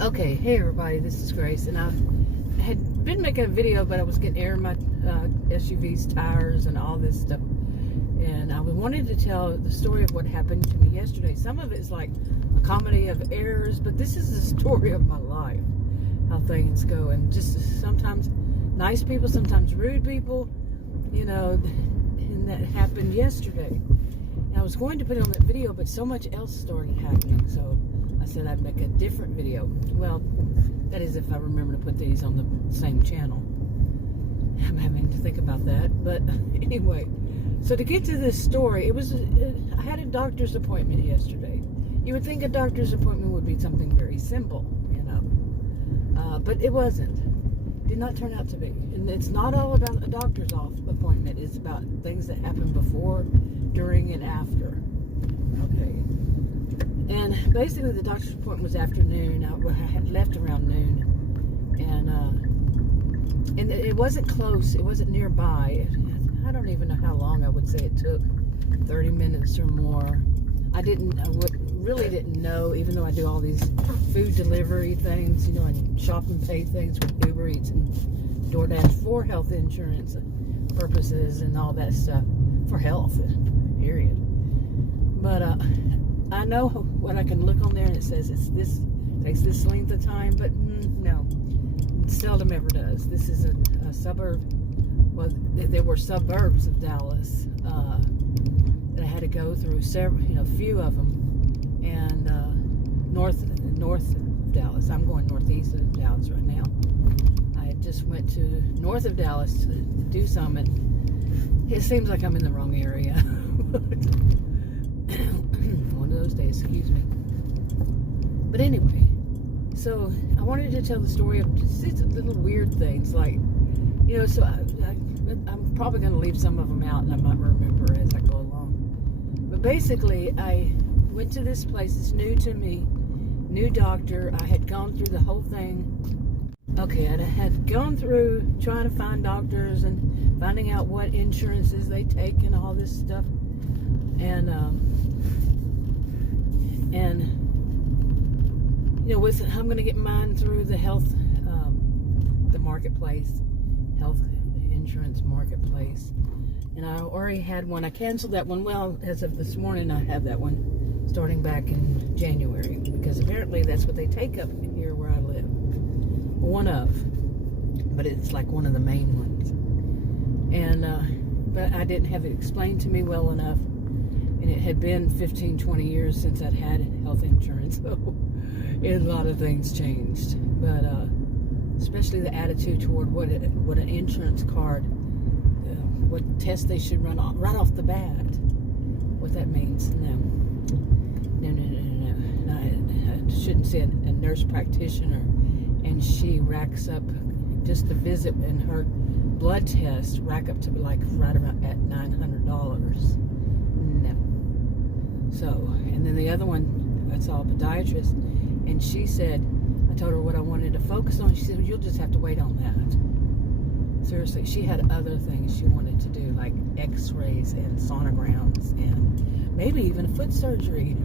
Okay, hey everybody, this is Grace, and I had been making a video, but I was getting air in my SUV's tires and all this stuff, and I wanted to tell the story of what happened to me yesterday. Some of it's like a comedy of errors, but this is the story of my life, how things go, and just sometimes nice people, sometimes rude people, you know, and that happened yesterday. And I was going to put it on that video, but so much else started happening, so I said I'd make a different video. Well, that is if I remember to put these on the same channel. I'm having to think about that. But anyway, so to get to this story, I had a doctor's appointment yesterday. You would think a doctor's appointment would be something very simple, you know. But it wasn't. It did not turn out to be. And it's not all about a doctor's appointment. It's about things that happen before, during, and after. Okay. And basically, the doctor's appointment was afternoon. I had left around noon, and it wasn't close. It wasn't nearby. I don't even know how long I would say it took. 30 minutes or more. I really didn't know, even though I do all these food delivery things, you know, and shop and pay things with Uber Eats and DoorDash for health insurance purposes and all that stuff, for health, period. But I know what I can look on there and it says takes this length of time, but no, it seldom ever does. This is a suburb. Well, there were suburbs of Dallas that I had to go through, several, you know, few of them, and north of Dallas. I'm going northeast of Dallas right now. I just went to north of Dallas to do some, and it seems like I'm in the wrong area. One of those days, excuse me. But anyway, so I wanted to tell the story of just little weird things, like, you know, so I'm probably going to leave some of them out, and I might remember as I go along. But basically, I went to this place. It's new to me, new doctor. I had gone through the whole thing. Okay, I had gone through trying to find doctors and finding out what insurances they take and all this stuff. And you know, I'm going to get mine through the the marketplace, health insurance marketplace. And I already had one. I canceled that one. Well, as of this morning, I have that one starting back in January, because apparently that's what they take up here where I live. One of, but it's like one of the main ones. And but I didn't have it explained to me well enough. And it had been 15, 20 years since I'd had health insurance, so a lot of things changed. But especially the attitude toward what an insurance card, what test they should run right off the bat, what that means. No. I shouldn't say a nurse practitioner, and she racks up just the visit and her blood test rack up to like right about at $900. No. So, and then the other one, I saw a podiatrist, and she said, I told her what I wanted to focus on. She said, well, you'll just have to wait on that. Seriously, she had other things she wanted to do, like x-rays and sonograms and maybe even a foot surgery.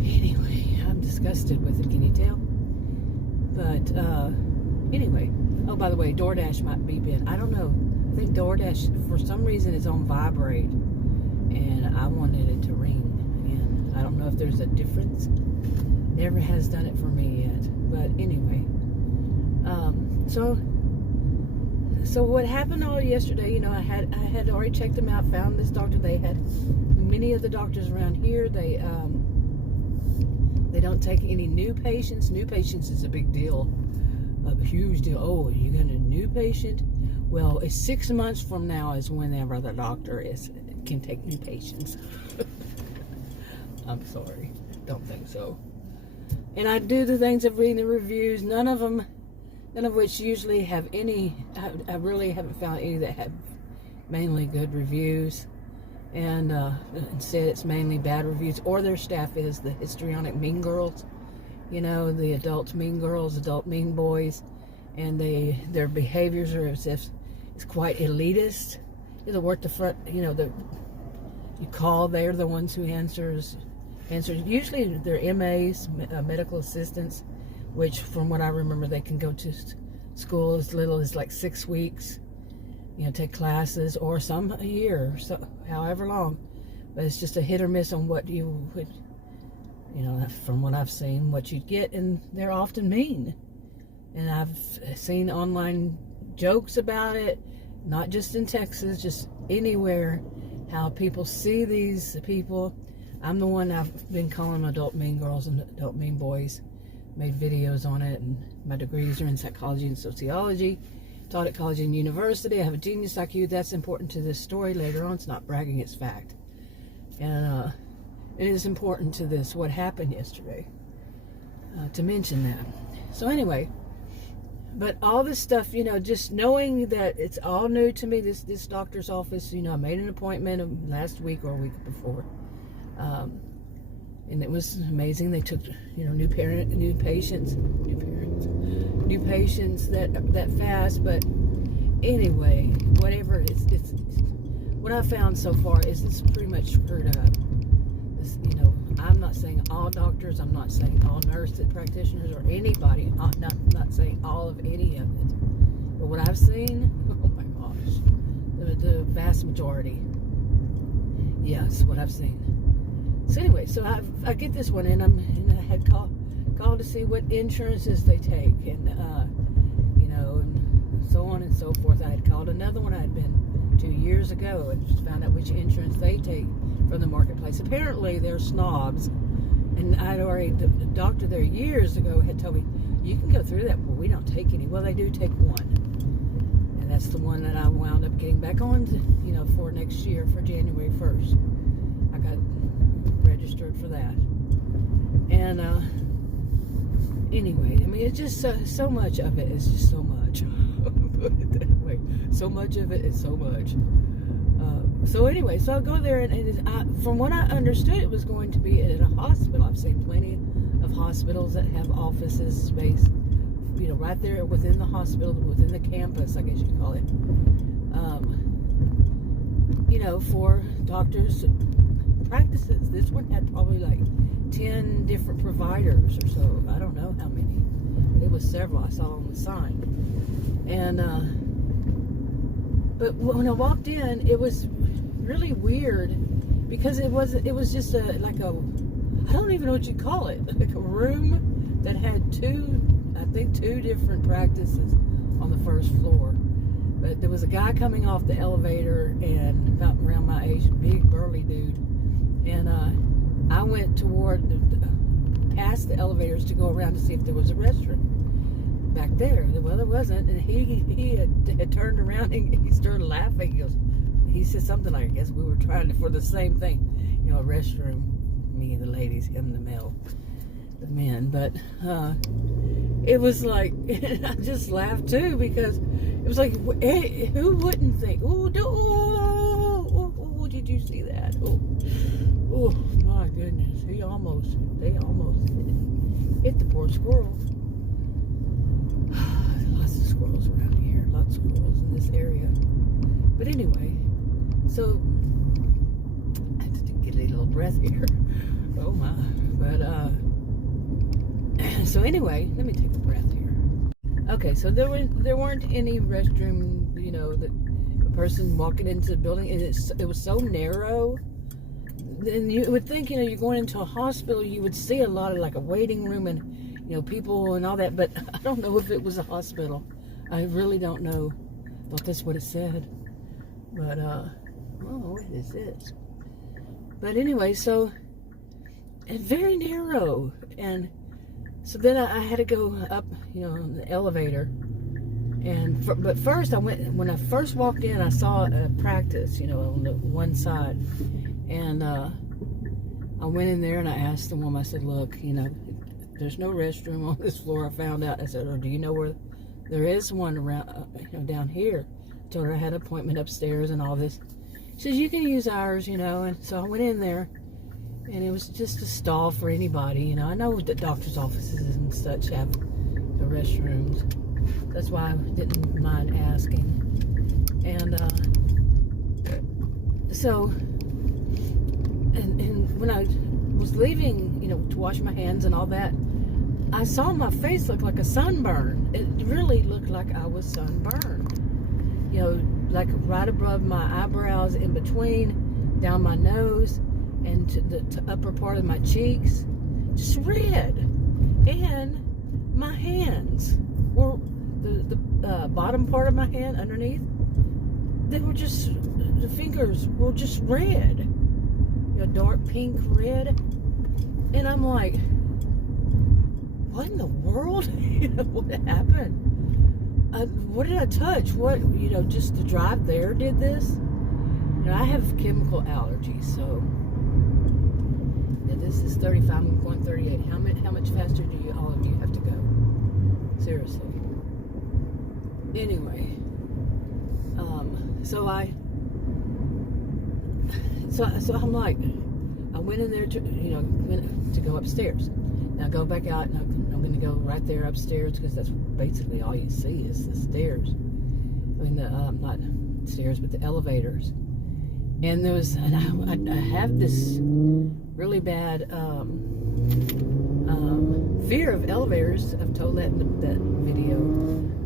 Anyway, I'm disgusted with it, can you tell? But anyway, oh, by the way, DoorDash might be been, I don't know. I think DoorDash, for some reason, is on vibrate, and I wanted it to ring. And I don't know if there's a difference. Never has done it for me yet. But anyway, so what happened all yesterday, you know, I had already checked them out, found this doctor. They had many of the doctors around here. They don't take any new patients. New patients is a big deal, a huge deal. Oh, you got a new patient? Well, it's 6 months from now is whenever the doctor can take new patients. I'm sorry, don't think so. And I do the things of reading the reviews. None of which usually have any. I really haven't found any that have mainly good reviews. And instead, it's mainly bad reviews, or their staff is the histrionic mean girls. You know, the adult mean girls, adult mean boys, and their behaviors are as if it's quite elitist. They're work the front, you know, you call, they're the ones who answers. answers. Usually they're MAs, medical assistants, which from what I remember, they can go to school as little as like 6 weeks, take classes, or some a year, so however long. But it's just a hit or miss on what you would, from what I've seen, what you'd get, and they're often mean. And I've seen online jokes about it, not just in Texas, just anywhere, how people see these people. I'm the one, I've been calling them adult mean girls and adult mean boys. Made videos on it, and my degrees are in psychology and sociology. Taught at college and university. I have a genius IQ. That's important to this story later on. It's not bragging, it's fact. And it is important to this, what happened yesterday, to mention that. So anyway, but all this stuff, just knowing that it's all new to me, this doctor's office, I made an appointment last week or a week before. And it was amazing. They took, new patients that fast. But anyway, whatever it is, it's what I've found so far is it's pretty much screwed up. I'm not saying all doctors, I'm not saying all nurse practitioners or anybody, I'm not saying all of any of it. But what I've seen, oh my gosh, the vast majority, yes, what I've seen. So anyway, so I get this one, and I had called to see what insurances they take, and and so on and so forth. I had called another one I had been 2 years ago, and just found out which insurance they take from the marketplace. Apparently, they're snobs, and the doctor there years ago had told me, you can go through that, but we don't take any. Well, they do take one, and that's the one that I wound up getting back on, for next year, for January 1st. I got registered for that. And anyway, it's just so much of it is just so much. Put it that way. So much of it is so much. So anyway, so I'll go there, and from what I understood, it was going to be at a hospital. I've seen plenty of hospitals that have offices space, right there within the hospital, within the campus, I guess you'd call it. For doctors' practices. This one had probably like 10 different providers or so. I don't know how many. It was several. I saw on the sign. And but when I walked in, it was really weird because it was just I don't even know what you call it, like a room that had two different practices on the first floor. But there was a guy coming off the elevator, and about around my age, big burly dude. And I went past the elevators to go around to see if there was a restroom back there. Well, there wasn't, and he had turned around and he started laughing. He said something like, I guess we were trying for the same thing, a restroom. Me and the ladies, him the the men. But it was like, I just laughed too, because it was like, hey, who wouldn't think? Oh, did you see that? Oh, my goodness. They almost hit the poor squirrel. There's lots of squirrels around here. Lots of squirrels in this area. But anyway, so I have to get a little breath here. Oh my. But so anyway, let me take a breath here. Okay, so there weren't any restroom, that a person walking into the building, and it was so narrow. And you would think, you're going into a hospital, you would see a lot of like a waiting room and, people and all that. But I don't know if it was a hospital. I really don't know. I thought that's what it said. But, what is this? But anyway, so, it's very narrow. And so then I had to go up, on the elevator. But first when I first walked in, I saw a practice, on the one side. And I went in there and I asked the woman, I said, look, there's no restroom on this floor. I found out. I said, or do you know where there is one around, down here? I told her I had an appointment upstairs and all this. She says, you can use ours, and so I went in there, and it was just a stall for anybody. I know that doctor's offices and such have the restrooms. That's why I didn't mind asking. And so, and when I was leaving, to wash my hands and all that, I saw my face look like a sunburn. It really looked like I was sunburned. Like right above my eyebrows, in between, down my nose, and to the upper part of my cheeks, just red. And my hands were, the bottom part of my hand underneath, they were just, the fingers were just red. Dark pink red. And I'm like, what in the world? What happened? What did I touch? What, just the drive there did this? I have chemical allergies, so this is 35, I'm going 38. How much faster do all of you have to go? Seriously. Anyway, so I'm like, I went in there to go upstairs. Now go back out, and I'm going to go right there upstairs, because that's basically all you see is the stairs. I mean, not stairs, but the elevators. And I have this really bad fear of elevators. I've told that in that video.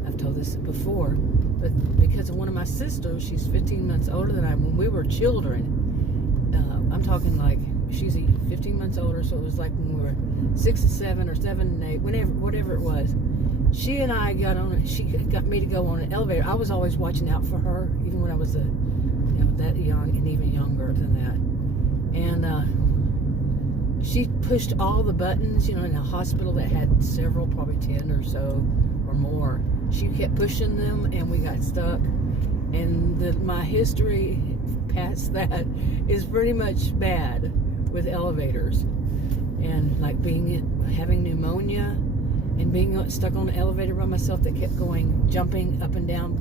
I've told this before. But because of one of my sisters, she's 15 months older than I am. When we were children, I'm talking like, she's 15 months older, so it was like when we were 6 or 7 or 7 and 8, whatever it was. She and I she got me to go on an elevator. I was always watching out for her, even when I was that young and even younger than that. And she pushed all the buttons, in a hospital that had several, probably 10 or so or more. She kept pushing them, and we got stuck. And my history past that is pretty much bad with elevators, and like having pneumonia, and being stuck on an elevator by myself that kept jumping up and down,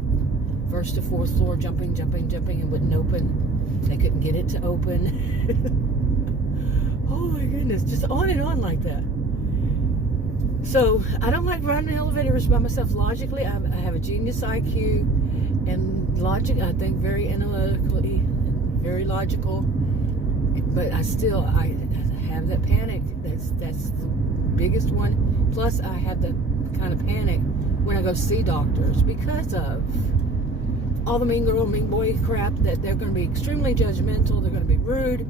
first to fourth floor, jumping, and wouldn't open. They couldn't get it to open. Oh my goodness, just on and on like that. So I don't like riding elevators by myself. Logically, I have a genius IQ, and logic, I think very analytically, very logical. But I have that panic. That's the biggest one. Plus, I have that kind of panic when I go see doctors, because of all the mean girl, mean boy crap, that they're going to be extremely judgmental. They're going to be rude.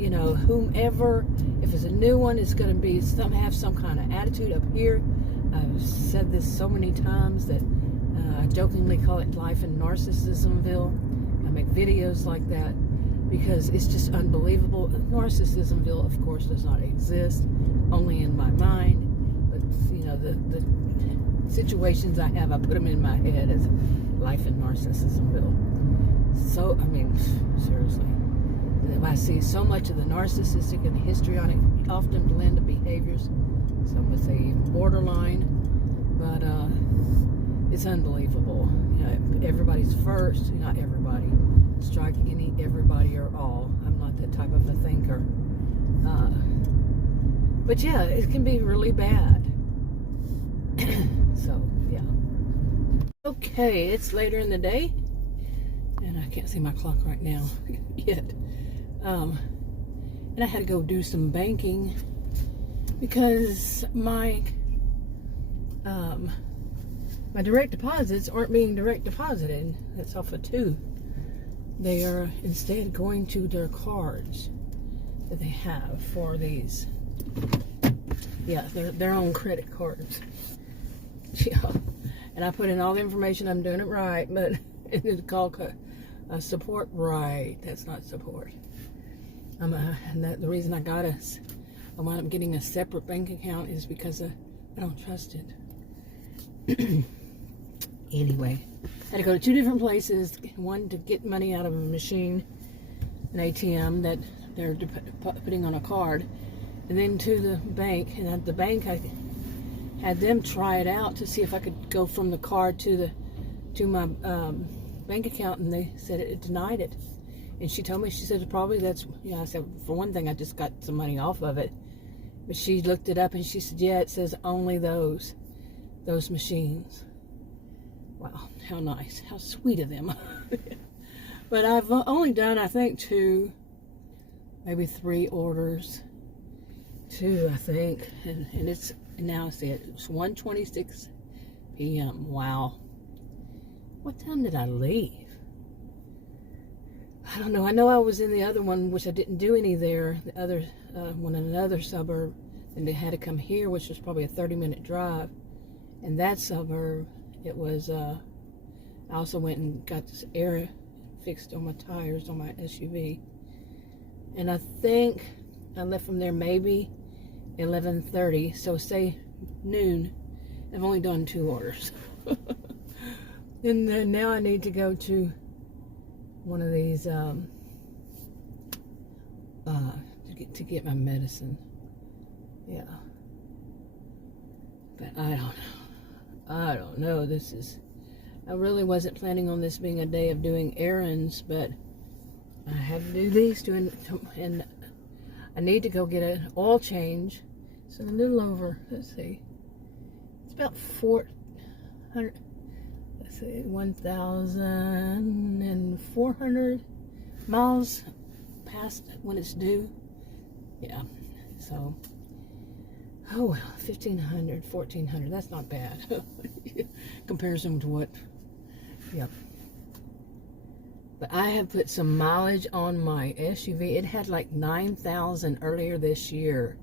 Whomever, if it's a new one, it's going to be have some kind of attitude up here. I've said this so many times that I jokingly call it life in Narcissismville. I make videos like that, because it's just unbelievable. Narcissismville, of course, does not exist, only in my mind. But the situations I have, I put them in my head as life in Narcissismville. So, I mean, seriously, I see so much of the narcissistic and the histrionic, often blend of behaviors. Some would say even borderline, but it's unbelievable. Everybody's first. Not everybody. Strike everybody or all. I'm not that type of a thinker. But yeah, it can be really bad. So, yeah. Okay, it's later in the day, and I can't see my clock right now yet. And I had to go do some banking, because my direct deposits aren't being direct deposited. That's off of 2. They are instead going to their cards that they have for these. Yeah, their own credit cards. Yeah, and I put in all the information. I'm doing it right, but it's called support. Right, that's not support. And the reason I wound up getting a separate bank account is because I don't trust it. Anyway, I had to go to 2 different places. One to get money out of a machine, an ATM that they're putting on a card, and then to the bank. And at the bank, I had them try it out to see if I could go from the card to my bank account, and they said it denied it. And she told me, she said, probably that's, I said, for one thing, I just got some money off of it. But she looked it up, and she said, yeah, it says only those machines. Wow, how nice, how sweet of them. But I've only done, I think, 2, maybe 3 orders. 2, I think, and it's now, see, it's 1:26 p.m. Wow. What time did I leave? I don't know. I know I was in the other one, which I didn't do any there. The other one in another suburb, and they had to come here, which was probably a 30-minute drive. And that suburb, it was. I also went and got this air fixed on my tires on my SUV, and I think I left from there maybe 11:30. So say noon. I've only done 2 orders. And then now I need to go to one of these to get my medicine. Yeah. But I don't know. I really wasn't planning on this being a day of doing errands, but I have to do these and I need to go get an oil change. So a little over, let's see. It's about 400. Let's see, 1,400 miles past when it's due. Yeah, so, oh well, 1,500, 1,400, that's not bad. Comparison to what, yeah. But I have put some mileage on my SUV. It had like 9,000 earlier this year.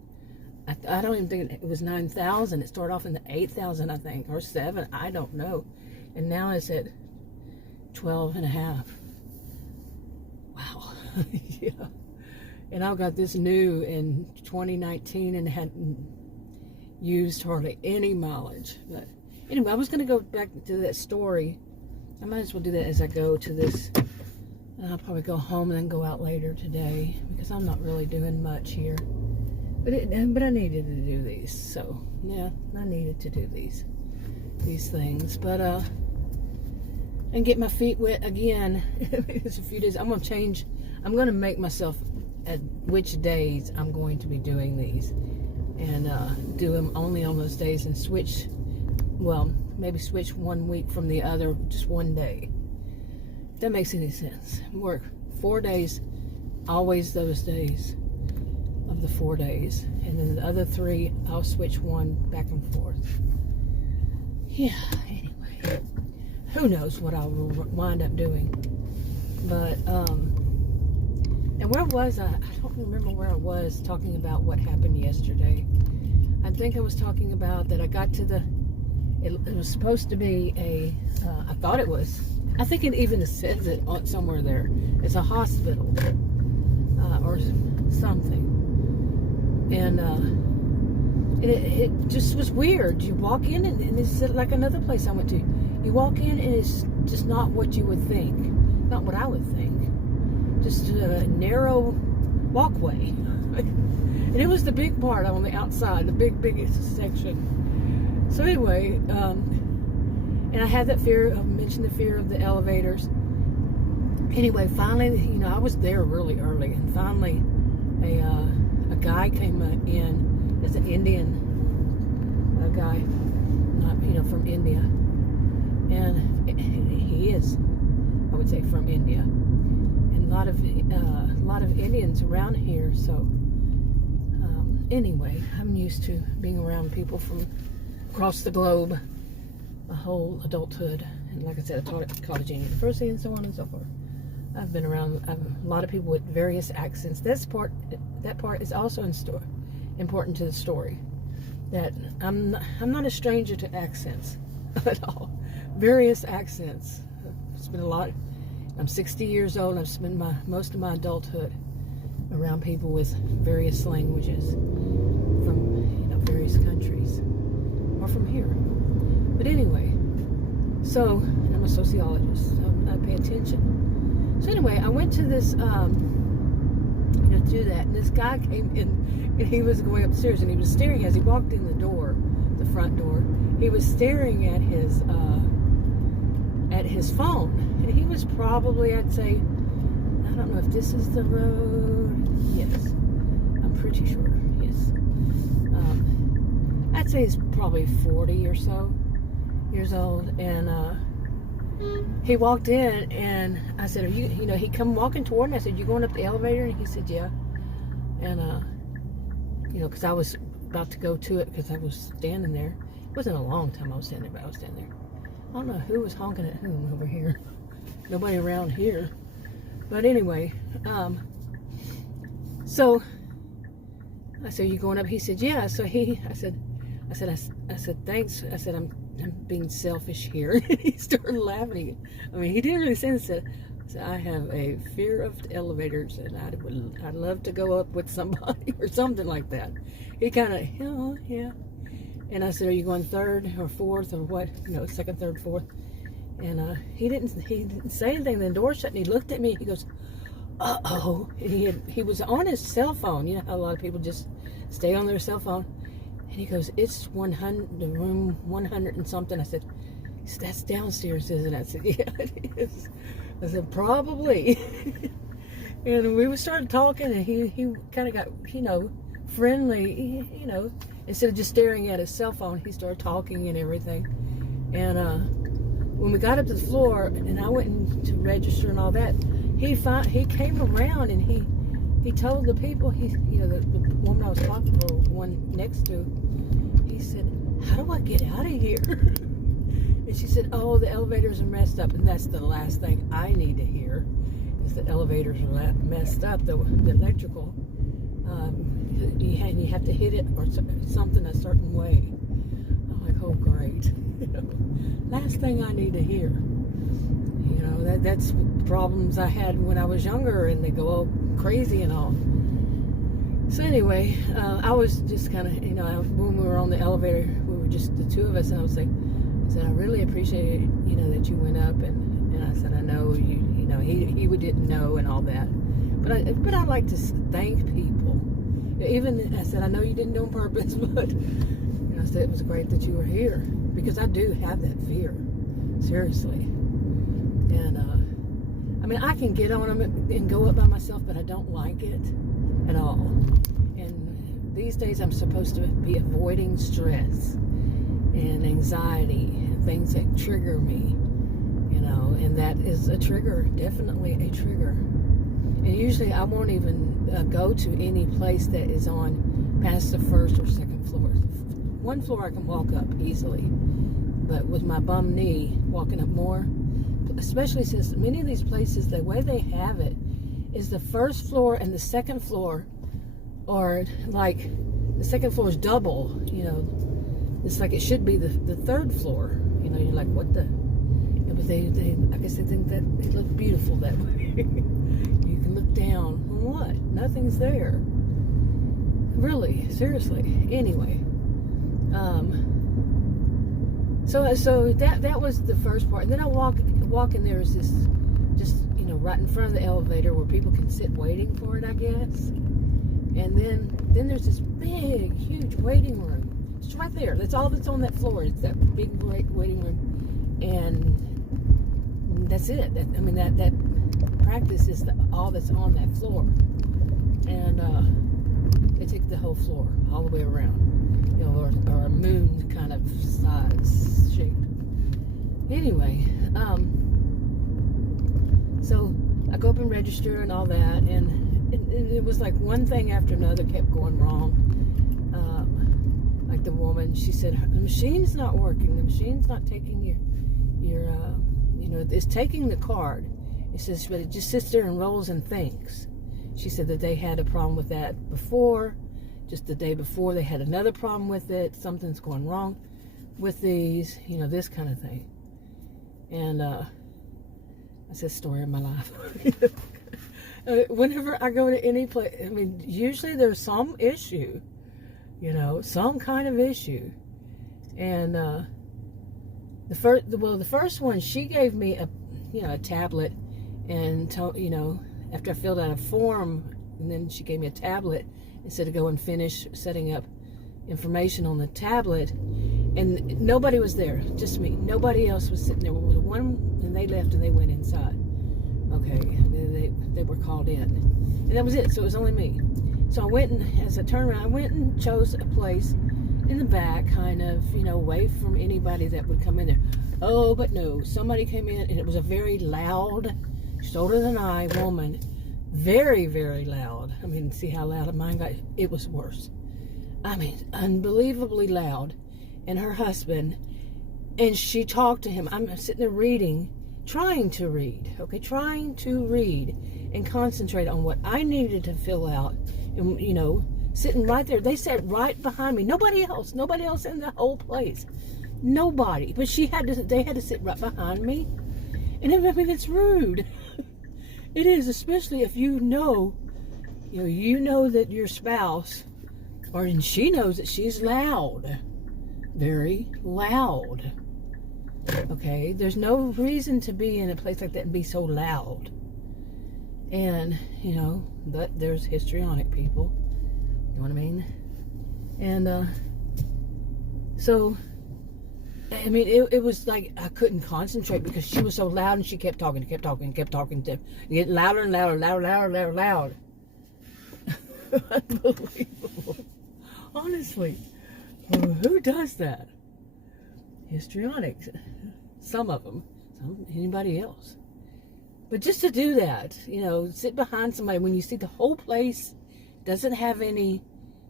I don't even think it was 9,000. It started off in the 8,000, I think, or 7, I don't know. And now it's at 12.5. Wow. Yeah. And I got this new in 2019 and hadn't used hardly any mileage. But anyway, I was going to go back to that story. I might as well do that as I go to this. I'll probably go home and then go out later today because I'm not really doing much here. But I needed to do these. So, yeah, I needed to do these things. But, and get my feet wet again. It's a few days. I'm going to make myself at which days I'm going to be doing these. And do them only on those days and switch, well, maybe switch 1 week from the other, just one day. If that makes any sense. Work 4 days, always those days of the 4 days. And then the other 3, I'll switch one back and forth. Yeah, anyway. Who knows what I will wind up doing. But, and where was I? I don't remember where I was talking about what happened yesterday. I think I was talking about that I got to it was supposed to be I thought it was. I think it even says it somewhere there. It's a hospital or something. And it just was weird. You walk in and it's like another place I went to. You walk in and it's just not what you would think. Not what I would think. Just a narrow walkway. And it was the big part on the outside, the biggest section. So anyway, and I had that fear, I mentioned the fear of the elevators. Anyway, finally, I was there really early, and finally a guy came in. It's an Indian guy, not, from India. And he is, I would say, from India. And a lot of Indians around here, so anyway, I'm used to being around people from across the globe, my whole adulthood. And like I said, I taught at college and university and so on and so forth. I've been around a lot of people with various accents. That part is also important to the story. That I'm not a stranger to accents at all. Various accents. It's been a lot. I'm 60 years old. I've spent most of my adulthood around people with various languages from various countries or from here. But anyway, so and I'm a sociologist. So I pay attention. So anyway, I went to this do that, and this guy came in, and he was going upstairs, and he was staring as he walked in the door, the front door. He was staring at his phone, and he was probably, I'd say, I don't know if this is the road. Yes, I'm pretty sure. Yes, I'd say he's probably 40 or so years old, and he walked in, and I said, "Are you?" He come walking toward me. I said, "You going up the elevator?" And he said, "Yeah." And you know, because I was about to go to it because I was standing there. It wasn't a long time I was standing there, but I was standing there. I don't know who was honking at whom over here. Nobody around here. But anyway, so I said, "You going up?" He said, "Yeah." So I said, "Thanks." I said, I'm being selfish here." He started laughing. I mean, he didn't really say this. So I have a fear of elevators, and I'd love to go up with somebody or something like that. He kind of, oh yeah. And I said, "Are you going third or fourth or what? You know, second, third, fourth?" And he didn't say anything. The door shut, and he looked at me. He goes, "Uh-oh." And he was on his cell phone. You know how a lot of people just stay on their cell phone. And he goes, "It's 100, the room 100 and something." I said, "That's downstairs, isn't it?" I said, "Yeah, it is." I said, "Probably." And we started talking, and he kind of got, you know, friendly, you know. Instead of just staring at his cell phone, he started talking and everything. And when we got up to the floor, and I went in to register and all that, he came around, and he told the people, you know, the woman I was talking to, the one next to, he said, "How do I get out of here?" And she said, "Oh, the elevators are messed up." And that's the last thing I need to hear, is the elevators are messed up, the electrical. You have to hit it or something a certain way. I'm like, oh, great. Last thing I need to hear. You know, that's problems I had when I was younger, and they go all crazy and all. So anyway, I was just kind of, you know, when we were on the elevator, we were just the two of us, and I said, "I really appreciate it, you know, that you went up," and I said, "I know you know, he didn't know and all that, but I like to thank people. Even I said, I know you didn't do it on purpose, but I said it was great that you were here, because I do have that fear, seriously. And I mean, I can get on them and go up by myself, but I don't like it at all. And these days, I'm supposed to be avoiding stress and anxiety and things that trigger me, you know, and that is a trigger, definitely a trigger. And usually I won't even go to any place that is on past the first or second floor. One floor I can walk up easily, but with my bum knee, walking up more, especially since many of these places, the way they have it is the first floor and the second floor, or like the second floor is double, you know, it's like it should be the third floor, you know. You're like, what the? Yeah, but they I guess they think that it looks beautiful that way. You can look down. What? Nothing's there. Really, seriously. Anyway, so that was the first part. And then I walk in. There's this, just, you know, right in front of the elevator where people can sit waiting for it, I guess. And then there's this big, huge waiting room. It's right there. That's all that's on that floor. It's that big waiting room, and that's it. That practice is all that's on that floor. And they take the whole floor all the way around, you know, or a moon kind of size shape. Anyway, so I go up and register and all that, and it was like one thing after another kept going wrong. Like the woman, she said, the machine's not working. The machine's not taking your you know, it's taking the card. It says, but it just sits there and rolls and thinks. She said that they had a problem with that before. Just the day before, they had another problem with it. Something's going wrong with these, you know, this kind of thing. And that's the story of my life. Whenever I go to any place, I mean, usually there's some issue, you know, some kind of issue. And the first one, she gave me a tablet, and you know, after I filled out a form, and then she gave me a tablet and said to go and finish setting up information on the tablet. And nobody was there, just me. Nobody else was sitting there. There was one, and they left and they went inside. Okay, they were called in, and that was it. So it was only me. So I went, and as I turned around, I went and chose a place in the back, kind of, you know, away from anybody that would come in there. Oh, but no, somebody came in, and it was a very loud, she's older than I, woman, very, very loud. I mean, see how loud mine got? It was worse. I mean, unbelievably loud. And her husband, and she talked to him. I'm sitting there reading, trying to read and concentrate on what I needed to fill out. And, you know, sitting right there. They sat right behind me. Nobody else in the whole place. Nobody. But they had to sit right behind me. And I mean, it's rude. It is, especially if you know that your spouse, and she knows that she's loud. Very loud. Okay, there's no reason to be in a place like that and be so loud. And, you know, but there's histrionic people. You know what I mean? And, so, I mean, it was like I couldn't concentrate because she was so loud and she kept talking, to get louder and louder. Unbelievable. Honestly. Who does that? Histrionics. Some of them. Anybody else. But just to do that, you know, sit behind somebody when you see the whole place doesn't have any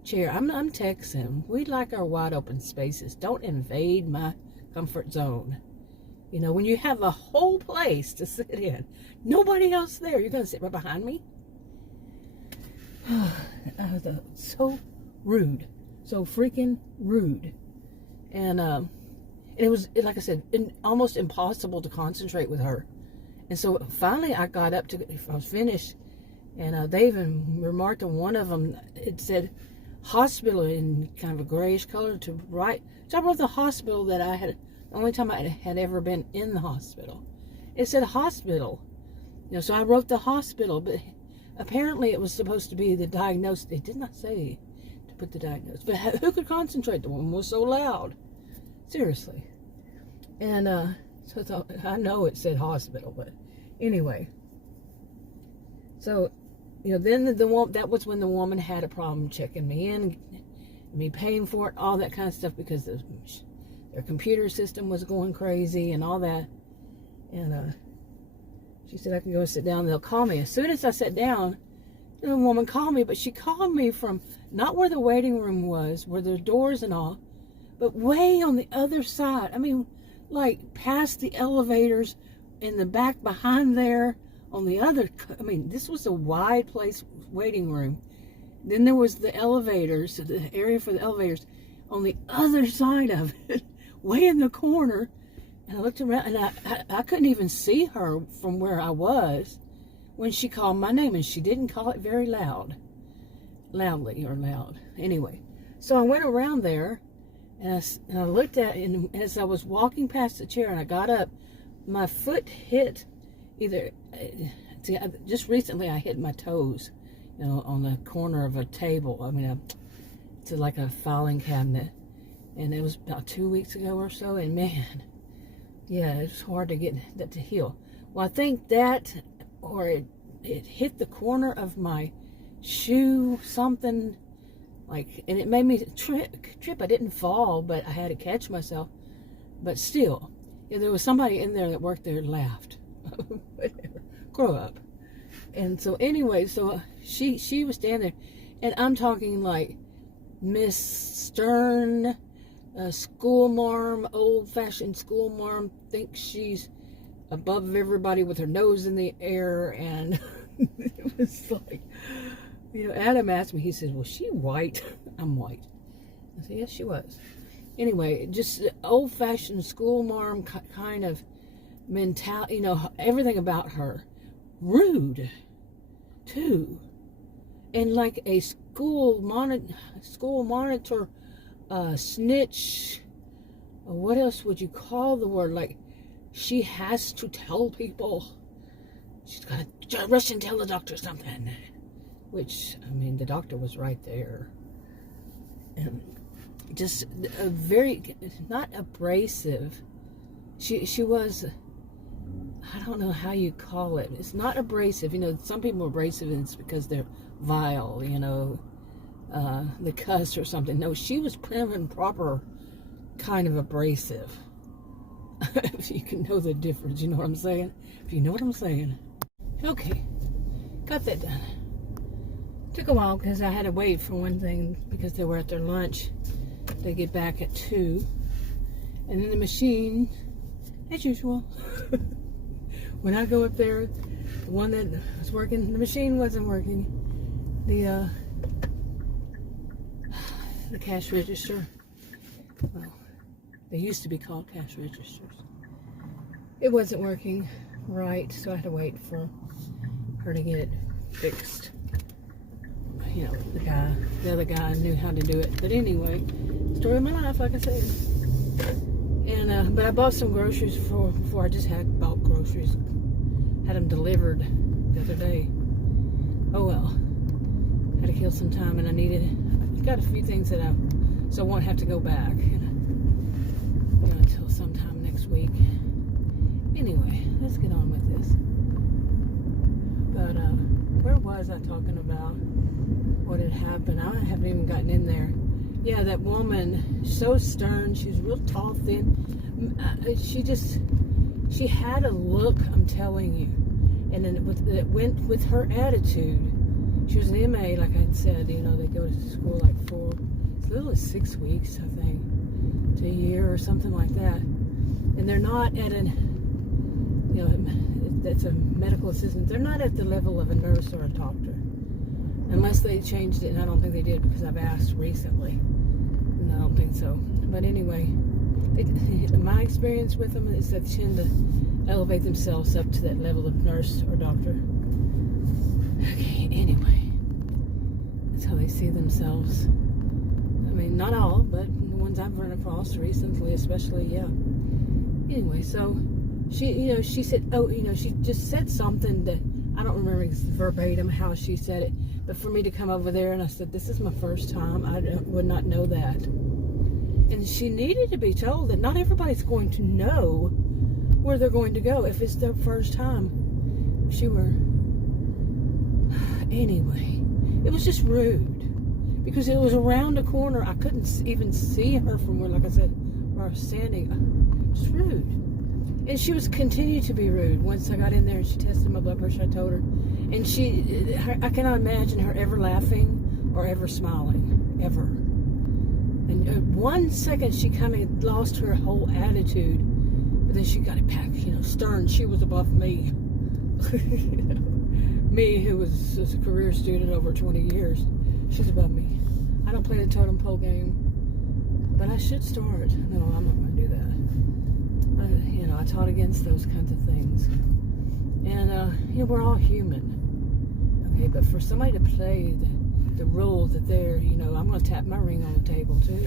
chair. I'm Texan. We like our wide open spaces. Don't invade my comfort zone. You know, when you have a whole place to sit in, nobody else there, you're going to sit right behind me? So rude. So freaking rude. And it was, like I said, almost impossible to concentrate with her. And so finally I got up I was finished, and they even remarked on one of them, it said hospital in kind of a grayish color to right. So I wrote the hospital that I had, the only time I had ever been in the hospital. It said hospital. You know, so I wrote the hospital, but apparently it was supposed to be the diagnosis. They did not say to put the diagnosis. But who could concentrate? The woman was so loud. Seriously. And so I know it said hospital, but anyway. So, you know, then that was when the woman had a problem checking me in, me paying for it, all that kind of stuff, because their computer system was going crazy and all that. And she said I can go sit down and they'll call me. As soon as I sat down, the woman called me, but she called me from not where the waiting room was, where there's doors and all, but way on the other side. I mean, like past the elevators in the back behind there on the other. I mean, this was a wide place, waiting room. Then there was the elevators, the area for the elevators on the other side of it, way in the corner. And I looked around and I couldn't even see her from where I was when she called my name, and she didn't call it very loudly or loud. Anyway, so I went around there. And I looked at it, and as I was walking past the chair and I got up, my foot hit just recently I hit my toes, you know, on the corner of a table. I mean, it's like a filing cabinet. And it was about 2 weeks ago or so. And man, yeah, it was hard to get that to heal. Well, I think that, or it hit the corner of my shoe, something. Like, and it made me trip. I didn't fall, but I had to catch myself. But still, yeah, there was somebody in there that worked there and laughed. Whatever. Grow up. And so anyway, so she was standing there, and I'm talking like Miss Stern, school marm, old-fashioned school marm, thinks she's above everybody with her nose in the air, and it was like, you know, Adam asked me, he said, was she white? I'm white. I said, yes, she was. Anyway, just old-fashioned school marm kind of mentality, you know, everything about her. Rude, too. And like a school monitor, snitch, what else would you call the word? Like, she has to tell people. She's got to rush and tell the doctor something. Which, I mean, the doctor was right there. And just a very, not abrasive. She was, I don't know how you call it. It's not abrasive. You know, some people are abrasive and it's because they're vile, you know, the cuss or something. No, she was prim and proper kind of abrasive. If you can know the difference, you know what I'm saying? If you know what I'm saying. Okay, got that done. Took a while because I had to wait for one thing because they were at their lunch. They get back at 2. And then the machine, as usual, when I go up there, the one that was working, the machine wasn't working. The cash register, well, they used to be called cash registers. It wasn't working right, so I had to wait for her to get it fixed. You know, the other guy knew how to do it. But anyway, story of my life, like I said. And but I bought some groceries before I just had bought groceries. Had them delivered the other day. Oh well. Had to kill some time, and I got a few things that so I won't have to go back, until sometime next week. Anyway, let's get on with this. But where was I talking about what had happened? I haven't even gotten in there. Yeah, that woman, so stern. She was real tall, thin. She had a look, I'm telling you. And then it went with her attitude. She was an MA, like I said. They go to school like for as little as 6 weeks, I think, to a year or something like that. And they're not at that's a medical assistant. They're not at the level of a nurse or a doctor. Unless they changed it, and I don't think they did because I've asked recently. And I don't think so. But anyway, my experience with them is that they tend to elevate themselves up to that level of nurse or doctor. Okay, anyway. That's how they see themselves. I mean, not all, but the ones I've run across recently, especially, yeah. Anyway, so she said, she just said something that I don't remember verbatim how she said it, but for me to come over there and I said, this is my first time, I would not know that. And she needed to be told that not everybody's going to know where they're going to go if it's their first time. Anyway, it was just rude because it was around a corner. I couldn't even see her from where, like I said, where I was standing. Just rude. And she was continued to be rude. Once I got in there and she tested my blood pressure, I told her. And I cannot imagine her ever laughing or ever smiling, ever. And 1 second she kind of lost her whole attitude, but then she got it back, stern. She was above me. Me, who was a career student over 20 years, she's above me. I don't play the totem pole game, but I should start. No, I'm not going to do that. I taught against those kinds of things. And, we're all human. Okay, but for somebody to play the role that they're, I'm going to tap my ring on the table, too.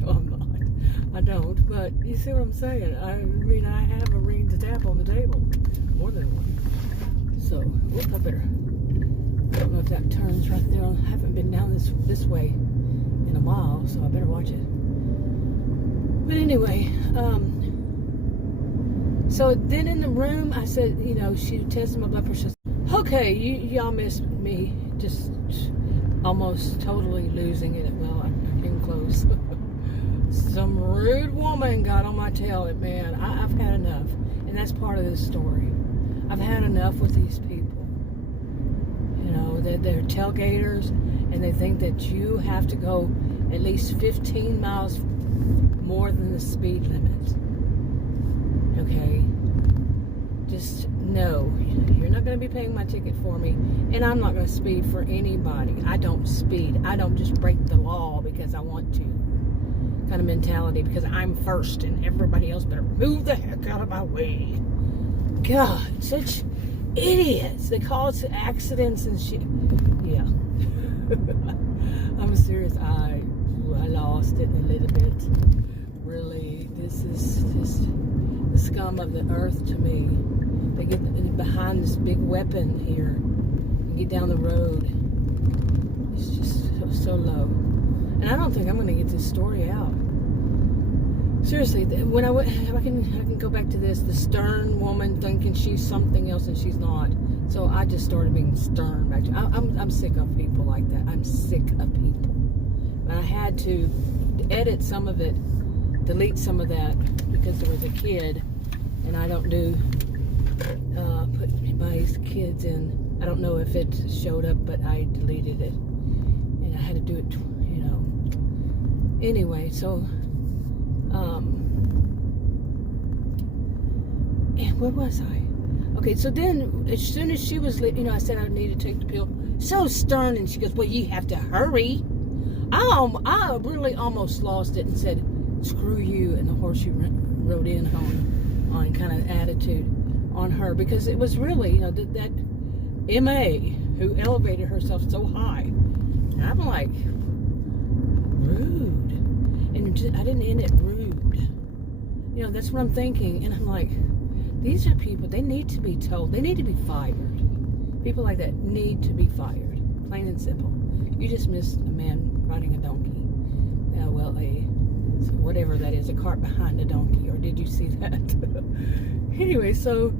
No, I'm not. I don't, but you see what I'm saying? I have a ring to tap on the table. More than one. So, I don't know if that turns right there. I haven't been down this way in a while, so I better watch it. But anyway, so then in the room, I said, she tested my blood pressure. Okay, y'all missed me just almost totally losing it. Well, I came close. Some rude woman got on my tail. Man, I've had enough. And that's part of this story. I've had enough with these people. They're tailgaters, and they think that you have to go at least 15 miles more than the speed limit. Okay? Just no. You're not going to be paying my ticket for me, and I'm not going to speed for anybody. I don't speed. I don't just break the law because I want to. Kind of mentality, because I'm first and everybody else better move the heck out of my way. God, such idiots. They cause accidents and shit. Yeah. I'm serious. I lost it a little bit. Really, this is just the scum of the earth to me. They get behind this big weapon here and get down the road. It's just so low. And I don't think I'm going to get this story out. Seriously, when I can go back to this, the stern woman thinking she's something else and she's not. So I just started being stern back to. I'm sick of people like that. I'm sick of people. But I had to edit some of it, delete some of that because there was a kid, and I don't do put anybody's kids in I don't know if it showed up, but I deleted it. And I had to do it, you know. Anyway, so, and where was I? Okay, so then, as soon as she was, you know, I said I needed to take the pill. So stern, and she goes, well, you have to hurry. I really almost lost it and said, screw you, and the horse you rode in on kind of attitude on her, because it was really, you know, that M.A. who elevated herself so high. And I'm like, rude. And I didn't end it rude. You know, that's what I'm thinking. And I'm like, these are people, they need to be told, they need to be fired. People like that need to be fired. Plain and simple. You just missed a man riding a donkey. Well, so whatever that is, a cart behind a donkey, or did you see that? Anyway, so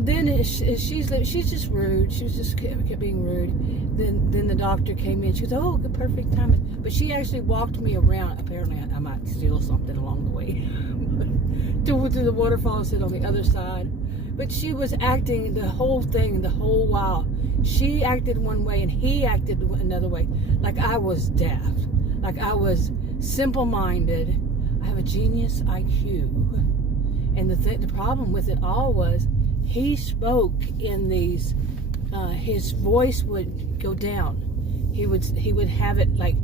then she's just rude. She was just kept being rude. Then the doctor came in. She goes, oh, the perfect time. But she actually walked me around. Apparently, I might steal something along the way to the waterfall, sit on the other side. But she was acting the whole thing, the whole while. She acted one way and he acted another way. Like I was daft. Like I was simple-minded. I have a genius IQ. And the problem with it all was he spoke in these, his voice would go down. He would have it like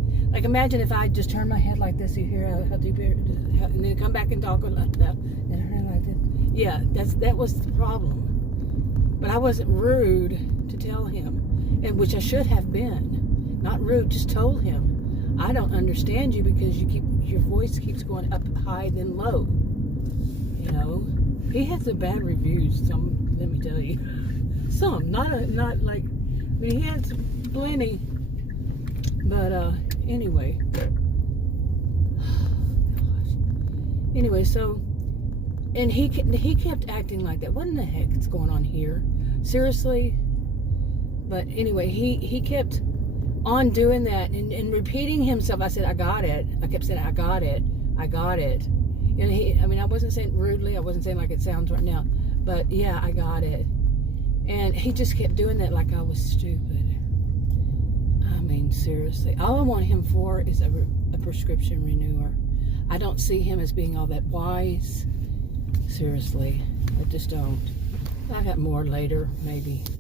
imagine if I just turned my head like this, you hear how deep, and then come back and talk like that, and her like this. Yeah, that was the problem. But I wasn't rude to tell him, and which I should have been. Not rude, just told him, I don't understand you because your voice keeps going up high then low. You know, he has the bad reviews. Some, let me tell you, some not like. I mean, he has plenty, but anyway. Gosh. Anyway, so. And he kept acting like that. What in the heck is going on here? Seriously? But anyway, he kept on doing that and repeating himself. I said, I got it. I kept saying, I got it. I got it. And I mean, I wasn't saying rudely. I wasn't saying like it sounds right now. But yeah, I got it. And he just kept doing that like I was stupid. I mean, seriously. All I want him for is a prescription renewer. I don't see him as being all that wise. Seriously, I just don't. I got more later, maybe.